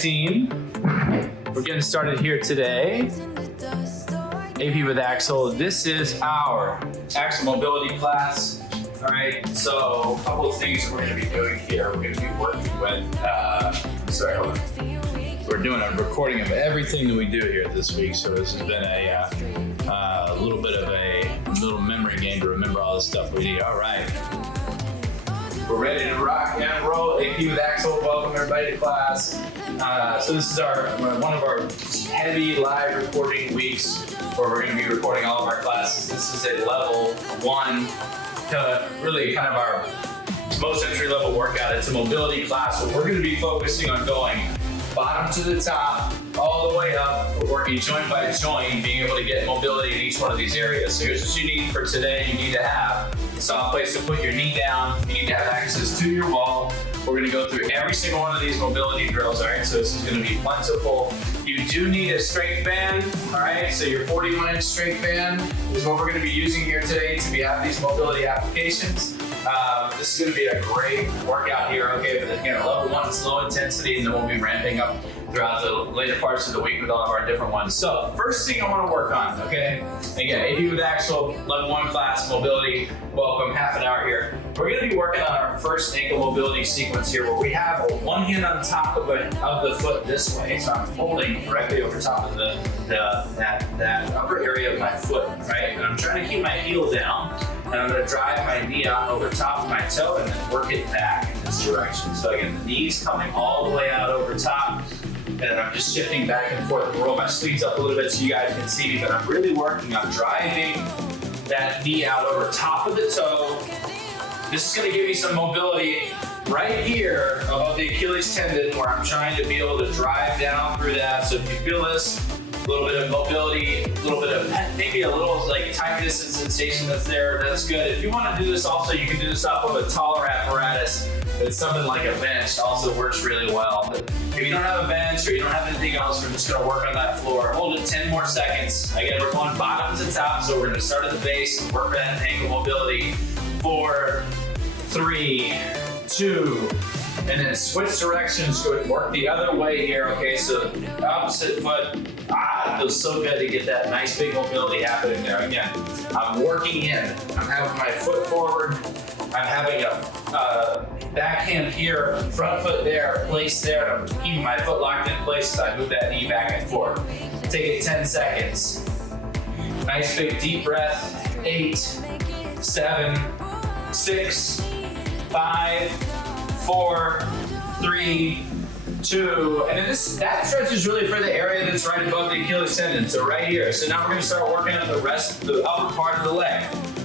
team. We're getting started here today. AP with Axel. This is our Axel mobility class. All right, so a couple of things that we're going to be doing here. We're going to be working with, we're doing a recording of everything that we do here this week. So this has been a little bit of a little memory game to remember all the stuff we do. All right. We're ready to rock and roll. AP with Axel, welcome everybody to class. So this is one of our heavy live recording weeks where we're going to be recording all of our classes. This is a level 1 to really kind of our most entry level workout. It's a mobility class where we're going to be focusing on going bottom to the top, all the way up. We're working joint by joint, being able to get mobility in each one of these areas. So here's what you need for today. You need to have a soft place to put your knee down. You need to have access to your wall. We're going to go through every single one of these mobility drills, all right? So this is going to be plentiful. You do need a strength band, all right? So your 41-inch strength band is what we're going to be using here today to have these mobility applications. This is going to be a great workout here, okay? But again, level 1 is low intensity, and then we'll be ramping up throughout the later parts of the week with all of our different ones. So first thing I want to work on, okay? Again, AP with Axel, level 1 class, mobility, welcome, half an hour here. We're going to be working on our first ankle mobility sequence here where we have one hand on top of the foot this way. So I'm holding directly over top of that upper area of my foot, right? And I'm trying to keep my heel down. And I'm going to drive my knee out over top of my toe and then work it back in this direction. So again, the knee's coming all the way out over top. And I'm just shifting back and forth. Roll my sleeves up a little bit so you guys can see me, but I'm really working on driving that knee out over top of the toe. This is going to give me some mobility right here above the Achilles tendon where I'm trying to be able to drive down through that. So if you feel this, a little bit of mobility, a little bit of maybe a little like tightness and sensation that's there, that's good. If you want to do this also, you can do this off of a taller apparatus. It's something like a bench also works really well. But if you don't have a bench or you don't have anything else, we're just going to work on that floor. Hold it 10 more seconds. Again, we're going bottom to top, so we're going to start at the base and work that ankle mobility. 4, 3, 2, and then switch directions, go and work the other way here, okay? So opposite foot, it feels so good to get that nice big mobility happening there. Again, I'm working in, I'm having my foot forward, I'm having a backhand here, front foot there, placed there, I'm keeping my foot locked in place as I move that knee back and forth. Take it 10 seconds. Nice big deep breath, 8, 7, 6, 5, 4, 3, 2, and then that stretch is really for the area that's right above the Achilles tendon, so right here. So now we're going to start working on the upper part of the leg.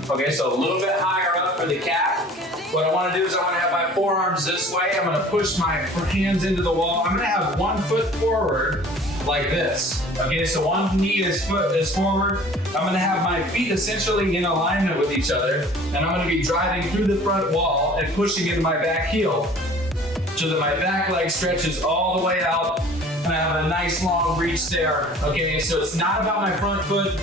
Okay, so a little bit higher up for the calf. What I want to do is I want to have my forearms this way. I'm going to push my hands into the wall. I'm going to have one foot forward like this. Okay, so one knee is forward. I'm going to have my feet essentially in alignment with each other, and I'm going to be driving through the front wall and pushing into my back heel so that my back leg stretches all the way out and I have a nice long reach there. Okay, so it's not about my front foot.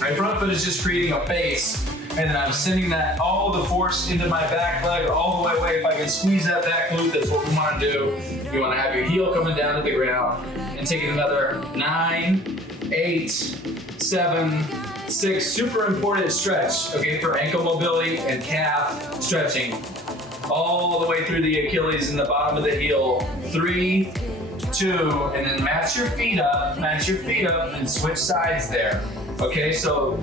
My front foot is just creating a base, and then I'm sending that all the force into my back leg all the way away. If I can squeeze that back glute, that's what we want to do. You want to have your heel coming down to the ground and taking another 9, 8, 7, 6. Super important stretch, okay, for ankle mobility and calf stretching. All the way through the Achilles and the bottom of the heel. 3, 2, and then match your feet up, and switch sides there. Okay, so,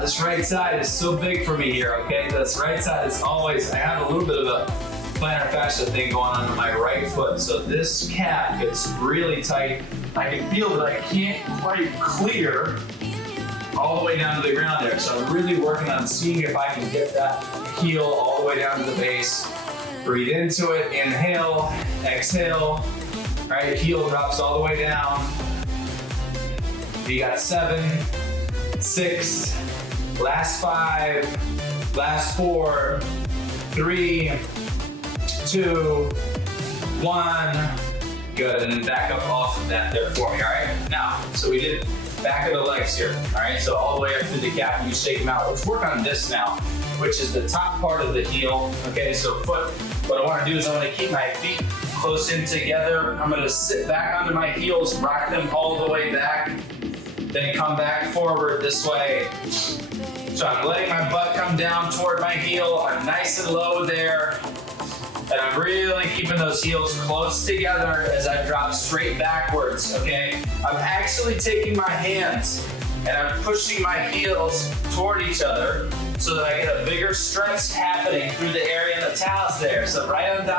this right side is so big for me here, okay? This right side is always, I have a little bit of a plantar fascia thing going on my right foot, so this calf gets really tight. I can feel that I can't quite clear all the way down to the ground there, so I'm really working on seeing if I can get that heel all the way down to the base. Breathe into it, inhale, exhale. All right, heel drops all the way down. You got 7, 6, last 5, last 4, 3, 2, 1. Good, and then back up off of that there for me, all right? Now, so we did back of the legs here, all right? So all the way up through the calf, you shake them out. Let's work on this now, which is the top part of the heel, okay? So foot, what I wanna do is I wanna keep my feet close in together. I'm gonna sit back onto my heels, rock them all the way back, then come back forward this way. So I'm letting my butt come down toward my heel. I'm nice and low there. And I'm really keeping those heels close together as I drop straight backwards, okay? I'm actually taking my hands and I'm pushing my heels toward each other so that I get a bigger stretch happening through the area in the talus there. So right on the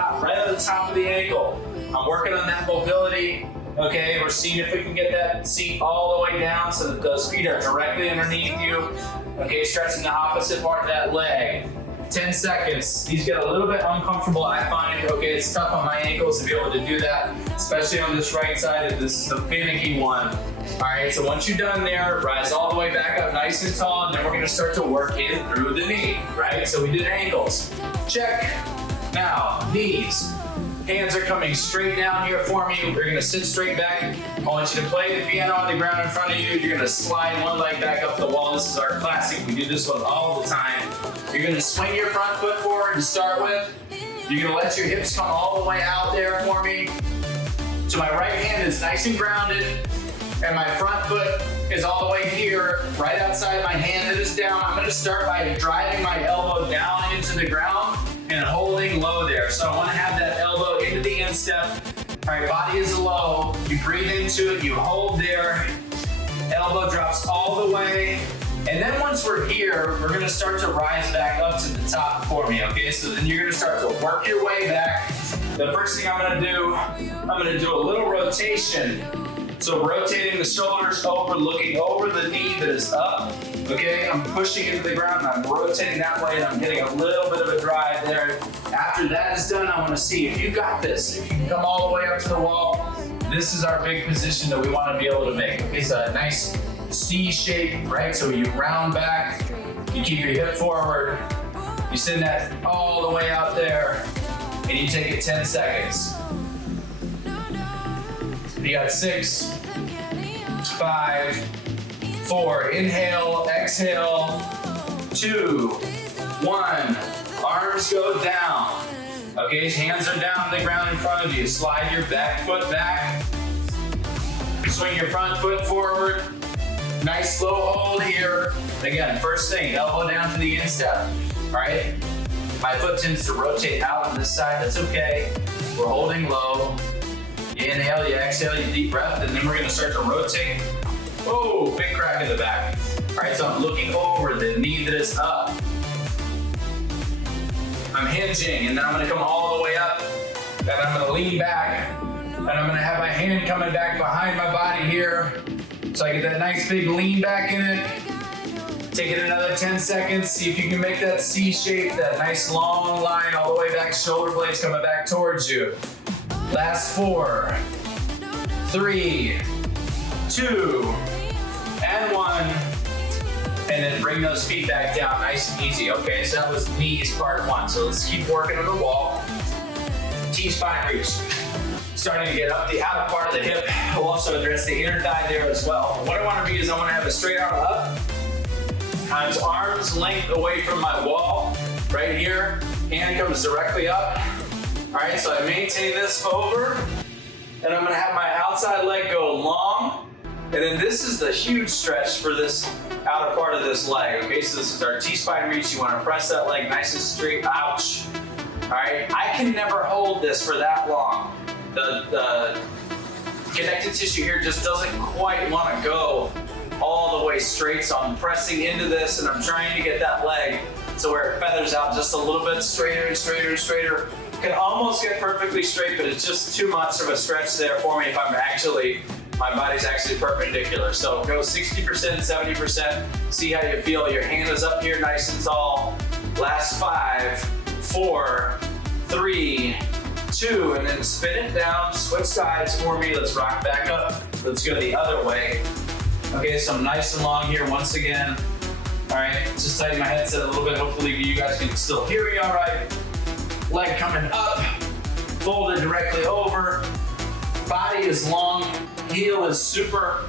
top of the ankle. I'm working on that mobility, okay? We're seeing if we can get that seat all the way down so that those feet are directly underneath you. Okay, stretching the opposite part of that leg. 10 seconds. These get a little bit uncomfortable, I find. Okay, it's tough on my ankles to be able to do that, especially on this right side. This is the finicky one. All right, so once you're done there, rise all the way back up nice and tall, and then we're gonna start to work in through the knee, right? So we did ankles. Check. Now, knees. Hands are coming straight down here for me. We're gonna sit straight back. I want you to play the piano on the ground in front of you. You're gonna slide one leg back up the wall. This is our classic. We do this one all the time. You're gonna swing your front foot forward to start with. You're gonna let your hips come all the way out there for me. So my right hand is nice and grounded, and my front foot is all the way here, right outside my hand that is down. I'm gonna start by driving my elbow down into the ground and holding low there. So I wanna have that elbow into the instep. All right, body is low. You breathe into it, you hold there. Elbow drops all the way. And then once we're here, we're gonna start to rise back up to the top for me, okay? So then you're gonna start to work your way back. The first thing I'm gonna do a little rotation. So rotating the shoulders over, looking over the knee that is up, okay? I'm pushing into the ground, and I'm rotating that way, and I'm getting a little bit of a drive there. After that is done, I wanna see if you got this. If you can come all the way up to the wall, this is our big position that we wanna be able to make. It's a nice C shape, right? So you round back, you keep your hip forward, you send that all the way out there, and you take it 10 seconds. You got 6, 5, 4, inhale, exhale, 2, 1, arms go down. Okay, hands are down on the ground in front of you. Slide your back foot back, swing your front foot forward. Nice slow hold here. Again, first thing, elbow down to the instep, all right? My foot tends to rotate out on this side, that's okay. We're holding low. You inhale, you exhale, you deep breath, and then we're gonna start to rotate. Oh, big crack in the back. All right, so I'm looking over the knee that is up. I'm hinging, and then I'm gonna come all the way up, and I'm gonna lean back, and I'm gonna have my hand coming back behind my body here. So I get that nice big lean back in it. Take it another 10 seconds. See if you can make that C shape, that nice long line all the way back, shoulder blades coming back towards you. Last 4, 3, 2, and 1. And then bring those feet back down, nice and easy, okay? So that was knees part 1. So let's keep working on the wall. T-spine reach. Starting to get up the outer part of the hip. We'll also address the inner thigh there as well. What I want to be is I want to have a straight arm up. Arms length away from my wall, right here. Hand comes directly up. All right, so I maintain this over, and I'm gonna have my outside leg go long. And then this is the huge stretch for this outer part of this leg, okay? So this is our T-spine reach. You wanna press that leg nice and straight, ouch. All right, I can never hold this for that long. The connective tissue here just doesn't quite want to go all the way straight, so I'm pressing into this and I'm trying to get that leg so where it feathers out just a little bit straighter and straighter and straighter. Can almost get perfectly straight, but it's just too much of a stretch there for me if my body's actually perpendicular. So go 60%, 70%, see how you feel. Your hand is up here nice and tall. Last 5, 4, 3, 2, and then spin it down, switch sides for me. Let's rock back up. Let's go the other way. Okay, so I'm nice and long here once again. All right, just tighten my headset a little bit. Hopefully you guys can still hear me all right. Leg coming up, folded directly over. Body is long, heel is super,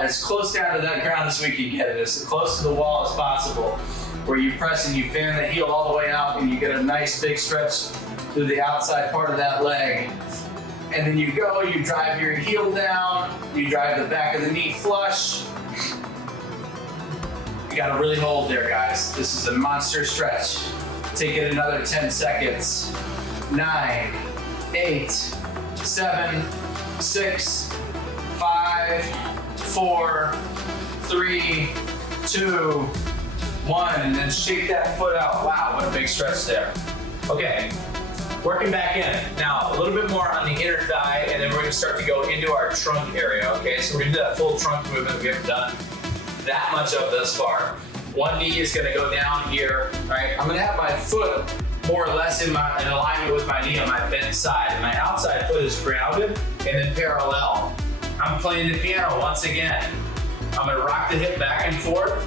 as close down to that ground as we can get it, as close to the wall as possible. Where you press and you fan the heel all the way out and you get a nice big stretch through the outside part of that leg. And then you go, you drive your heel down, you drive the back of the knee flush. You gotta really hold there, guys. This is a monster stretch. Take it another 10 seconds. 9, 8, 7, 6, 5, 4, 3, 2, 1, and then shake that foot out. Wow, what a big stretch there. Okay, working back in. Now, a little bit more on the inner thigh, and then we're gonna start to go into our trunk area, okay? So we're gonna do that full trunk movement we haven't done that much of thus far. One knee is gonna go down here, right? I'm gonna have my foot more or less in alignment with my knee on my bent side, and my outside foot is grounded and then parallel. I'm playing the piano once again. I'm gonna rock the hip back and forth.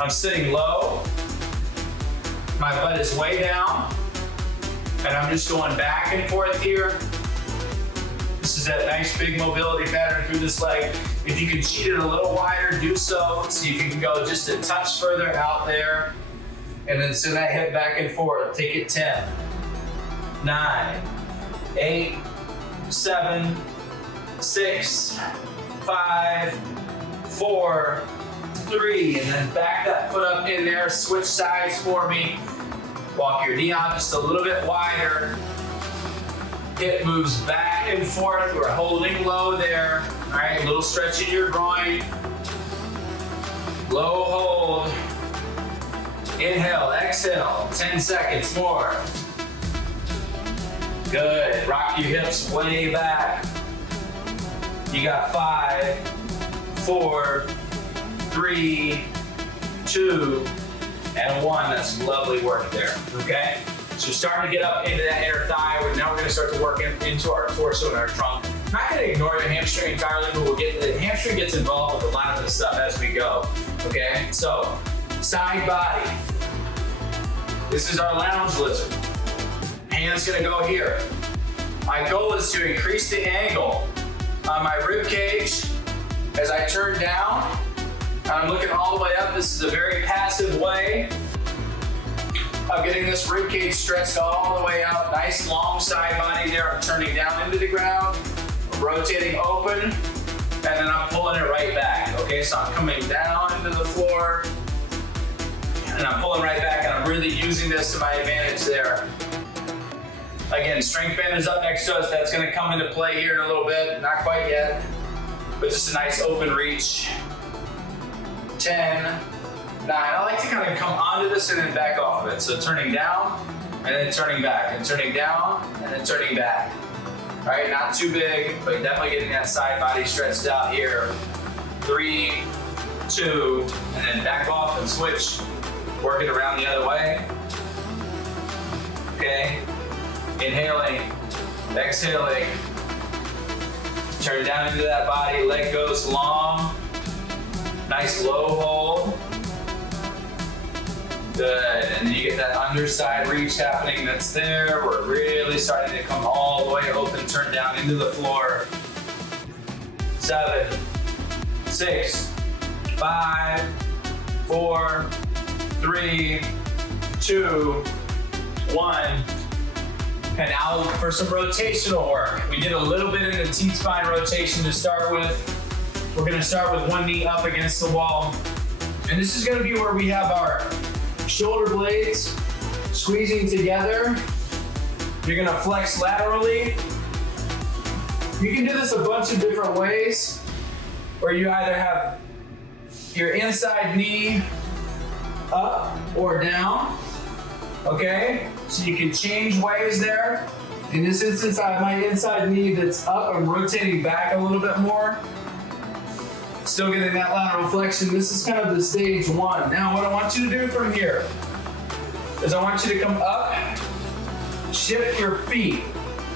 I'm sitting low. My butt is way down. And I'm just going back and forth here. This is that nice big mobility pattern through this leg. If you can cheat it a little wider, do so. See if you can go just a touch further out there. And then send that hip back and forth. Take it 10, 9, 8, 7, 6, 5, 4, 3, and then back that foot up in there. Switch sides for me. Walk your knee out just a little bit wider. Hip moves back and forth. We're holding low there. All right, little stretch in your groin. Low hold. Inhale, exhale, 10 seconds more. Good, rock your hips way back. You got 5, 4, 3, 2, and 1. That's lovely work there, okay? So starting to get up into that inner thigh. Now we're gonna start to work into our torso and our trunk. I'm not gonna ignore the hamstring entirely, but the hamstring gets involved with a lot of this stuff as we go, okay? So, side body. This is our lounge lizard. Hand's gonna go here. My goal is to increase the angle on my rib cage as I turn down. I'm looking all the way up. This is a very passive way of getting this rib cage stretched all the way out. Nice long side body there. I'm turning down into the ground, rotating open, and then I'm pulling it right back. Okay, so I'm coming down into the floor, and I'm pulling right back, and I'm really using this to my advantage there. Again, strength band is up next to us. That's gonna come into play here in a little bit. Not quite yet, but just a nice open reach. 10, 9. I like to kind of come onto this and then back off of it. So turning down, and then turning back, and turning down, and then turning back. All right, not too big, but definitely getting that side body stretched out here. 3, 2, and then back off and switch. Work it around the other way. Okay, inhaling, exhaling. Turn down into that body, leg goes long. Nice low hold. Good, and then you get that underside reach happening that's there. We're really starting to come all the way open, turn down into the floor. 7, 6, 5, 4, 3, 2, 1. And now for some rotational work. We did a little bit in the T-spine rotation to start with. We're gonna start with one knee up against the wall. And this is gonna be where we have our shoulder blades squeezing together. You're gonna flex laterally. You can do this a bunch of different ways, where you either have your inside knee up or down, okay? So you can change ways there. In this instance, I have my inside knee that's up. I'm rotating back a little bit more. Still getting that lateral flexion. This is kind of the stage 1. Now what I want you to do from here is I want you to come up, shift your feet.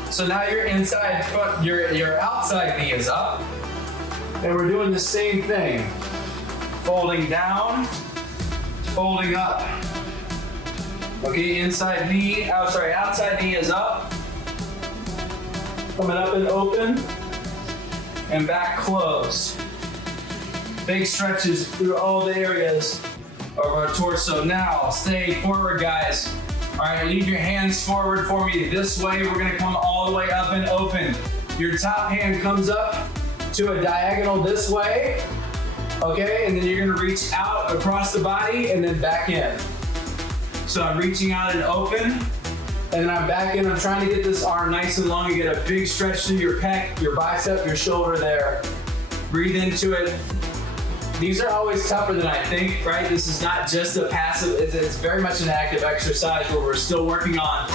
So now your inside foot, your outside knee is up. And we're doing the same thing. Folding down, folding up. Okay, outside knee is up. Coming up and open, and back closed. Big stretches through all the areas of our torso. Now, stay forward, guys. All right, leave your hands forward for me this way. We're gonna come all the way up and open. Your top hand comes up to a diagonal this way, okay? And then you're gonna reach out across the body and then back in. So I'm reaching out and open, and then I'm back in. I'm trying to get this arm nice and long and get a big stretch through your pec, your bicep, your shoulder there. Breathe into it. These are always tougher than I think, right? This is not just a passive, it's very much an active exercise where we're still working on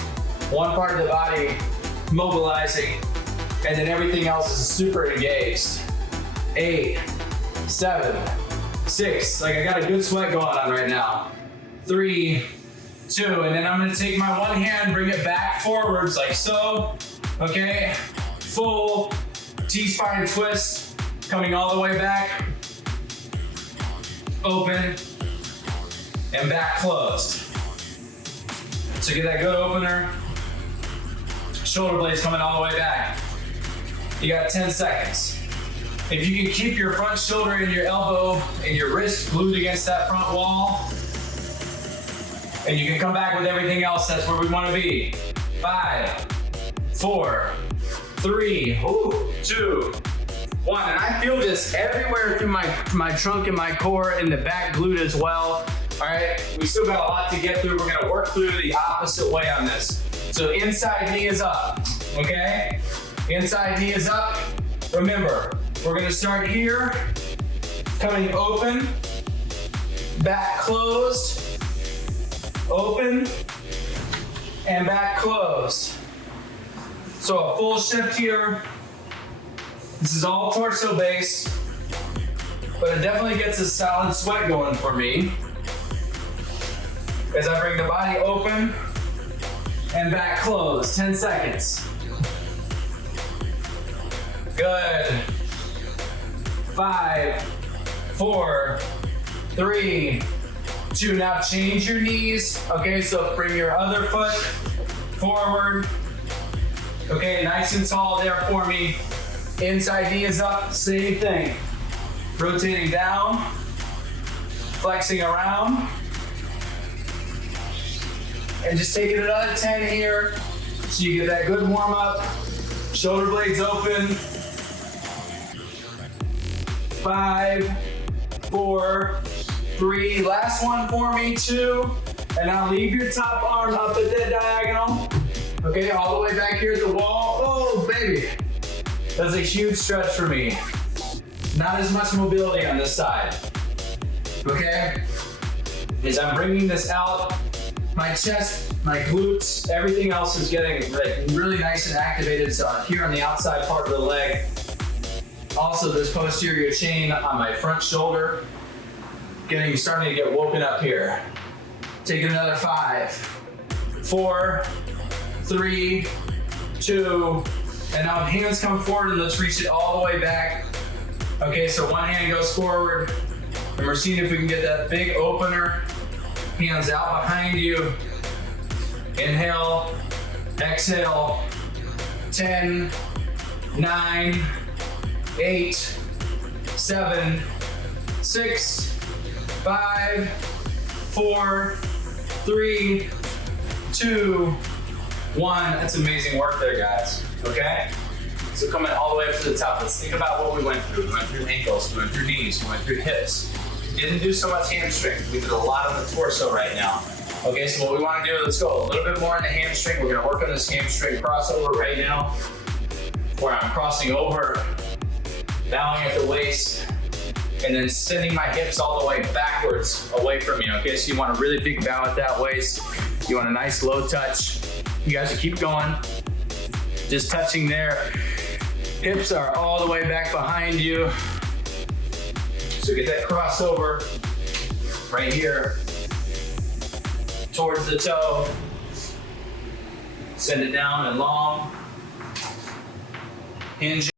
one part of the body, mobilizing, and then everything else is super engaged. 8, 7, 6, like I got a good sweat going on right now. 3, 2, and then I'm gonna take my one hand, bring it back forwards like so, okay? Full T-spine twist, coming all the way back. Open, and back closed. So get that good opener. Shoulder blades coming all the way back. You got 10 seconds. If you can keep your front shoulder and your elbow and your wrist glued against that front wall, and you can come back with everything else, that's where we want to be. 5, 4, 3, 2, 1, and I feel this everywhere through my trunk and my core and the back glute as well. All right, we still got a lot to get through. We're gonna work through the opposite way on this. So inside knee is up, okay? Inside knee is up. Remember, we're gonna start here, coming open, back closed, open, and back closed. So a full shift here. This is all torso based, but it definitely gets a solid sweat going for me as I bring the body open and back closed. 10 seconds. Good. 5, 4, 3, 2. Now change your knees. Okay, so bring your other foot forward. Okay, nice and tall there for me. Inside knee is up, same thing. Rotating down, flexing around. And just taking another 10 here so you get that good warm up. Shoulder blades open. 5, 4, 3. Last one for me, 2. And now leave your top arm up at that diagonal. Okay, all the way back here at the wall. Oh, baby. That's a huge stretch for me. Not as much mobility on this side. Okay? As I'm bringing this out, my chest, my glutes, everything else is getting really nice and activated. So I'm here on the outside part of the leg. Also, this posterior chain on my front shoulder, starting to get woken up here. Taking another 5, 4, 3, 2, and now hands come forward and let's reach it all the way back. Okay, so one hand goes forward and we're seeing if we can get that big opener. Hands out behind you. Inhale, exhale. 10, 9, 8, 7, 6, 5, 4, 3, 2, 1. That's amazing work there, guys. Okay? So coming all the way up to the top, let's think about what we went through. We went through ankles, we went through knees, we went through hips. Didn't do so much hamstring. We did a lot on the torso right now. Okay, so what we want to do, let's go a little bit more in the hamstring. We're gonna work on this hamstring crossover right now, where I'm crossing over, bowing at the waist, and then sending my hips all the way backwards away from me. Okay, so you want a really big bow at that waist. You want a nice low touch. You guys will keep going. Just touching there. Hips are all the way back behind you. So get that crossover right here towards the toe. Send it down and long. Hinge.